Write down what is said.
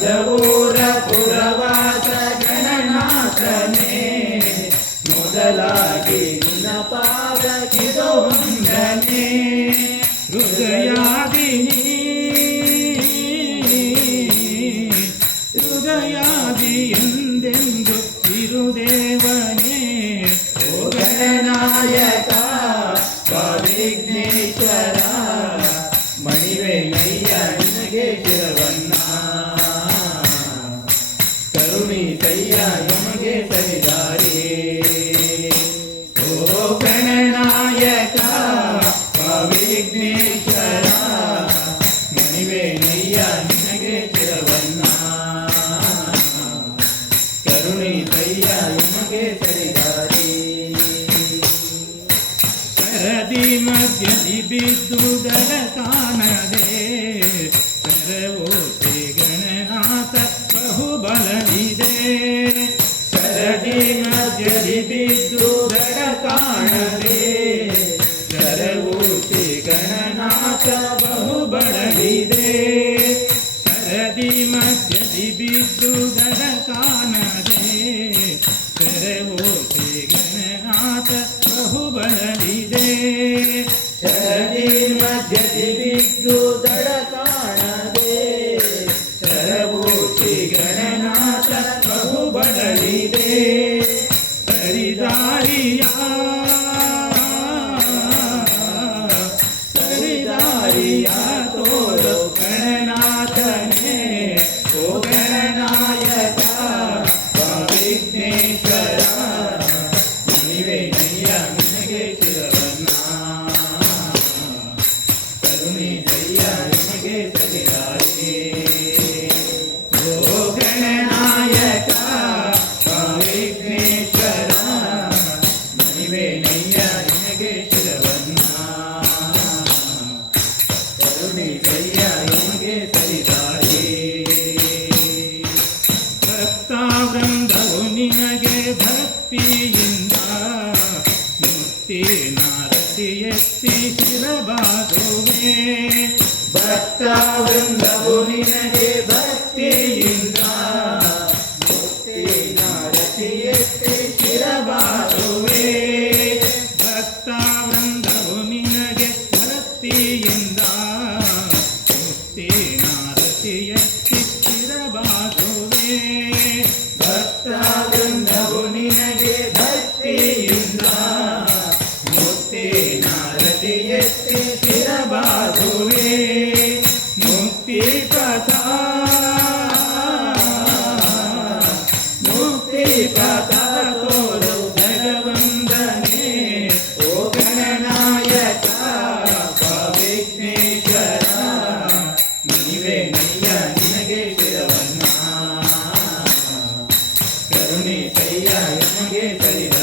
ನಂದವೂರ ಪುರವಾಸ ಗಣನಾಥನೇ ಮೊದಲಾಗಿ ನಿನ್ನ ಪಾದಕ್ಕಿದು ವಂದನೆ ಹೃದಯಾದಿನಿ ಹೃದಯಾದಿ ಎಂದೆಂದು ತಿರುದೇವನೇ ಓ ಗಣನಾಯಕ ವಿಘ್ನೇಶ್ವರ ಮಣಿವೆ ನಯ್ಯ ನಿನಗೆ ಶಿರವನ್ನ ಕರುಣಿ ಸಯ್ಯ ನಮಗೆ ಸರಿದಾರಿ ಓ ಗಣನಾಯಕ ವಿಘ್ನೇಶ್ವರ ಮಣಿವೆ ನಯ್ಯ ನಿನಗೆ ಶಿರವನ್ನ ಕರುಣಿ ಸಯ್ಯ ನಮಗೆ ಸರಿದಾರಿ ಶರದಿ ಮಧ್ಯದಿ ಬಿದ್ದುದರ ಕಾಣದೆ ಶರವೋ ಶ್ರೀ ಗಣನಾಥ ಬಹುಬಲವಿದೆ ಶರದಿ ಮಧ್ಯದಿ ಬಿದ್ದುದರ ಕಾಣದೆ ಶರವೋ ಶ್ರೀ ಗಣನಾಥ ಬಹುಬಲವಿದೆ ಶರದಿ ಮಧ್ಯದಿ ಬಿದ್ದುದರ ಕಾಣದೆ ಶರವೋ ಶ್ರೀ ಗಣನಾಥ ಬಹುಬಲವಿದೆ ಶರದಿ ಮಧ್ಯದಿ ಬಿದ್ದುದರ ಕಾಣದೆ ಶರವೋ ಶ್ರೀ ಗಣನಾಥ ಬಹುಬಲವಿದೆ ಸರಿದಾರಿಯ ಸರಿದಾರಿಯ ತೋರು ಗಣನಾಥನೇ ಓ ಗಣನಾಯಕ ವಿಘ್ನೇಶ್ವರ ಮಣಿವೆ ನಯ್ಯ ನಿನಗೆ ಶಿರವನ್ನ ಕರುಣಿ ಸಯ್ಯ ನಿನಗೆ ಸರಿದಾರಿ ಓ ಗಣನಾಯಕ ವಿಘ್ನೇಶ್ವರ ಮಣಿವೆ ನಯ್ಯ ನಿನಗೆ ಶಿರವನ್ನ ಕರುಣಿ ಸಯ್ಯ ನಿನಗೆ ಸರಿದಾರಿ ಭಕ್ತಾವೃಂದವು ನಿನಗೆ ಭಕ್ತಿಯಿಂದ ಮುಕ್ತಿ ನಾರತಿ ಎತ್ತಿ ಶಿರಬಾಗುವೆ ಭಕ್ತಾವೃಂದವು ನಿನಗೆ ಭಕ್ತಿಯಿಂದ ಮುಕ್ತಿ ನಾರತಿ ಎತ್ತಿ ಶಿರಬಾಗುವೆ ಭಕ್ತಾವೃಂದವು ನಿನಗೆ ಭಕ್ತಿಯಿಂದ ಮುಕ್ತಿ ನಾರತಿ ಎತ್ತಿ ಶಿರಬಾಗುವೆ ಭಕ್ತಾವೃಂದವು ನಿನಗೆ ಭಕ್ತಿಯಿಂದ ಮುಕ್ತಿ ನಾರತಿ ಎತ್ತಿ ಶಿರಬಾಗುವೆ ಮುಕ್ತಿ ಪಥ ಮುಕ್ತಿ ಪಥ ತೋರು ಭಗವಂತನೇ ಓ ಗಣನಾಯಕ ವಿಘ್ನೇಶ್ವರ ಮಣಿವೆ ನಯ್ಯ ನಿನಗೆ ಶಿರವನ್ನ ಕರುಣಿ ಸಯ್ಯ ನಮಗೆ ಸರಿದ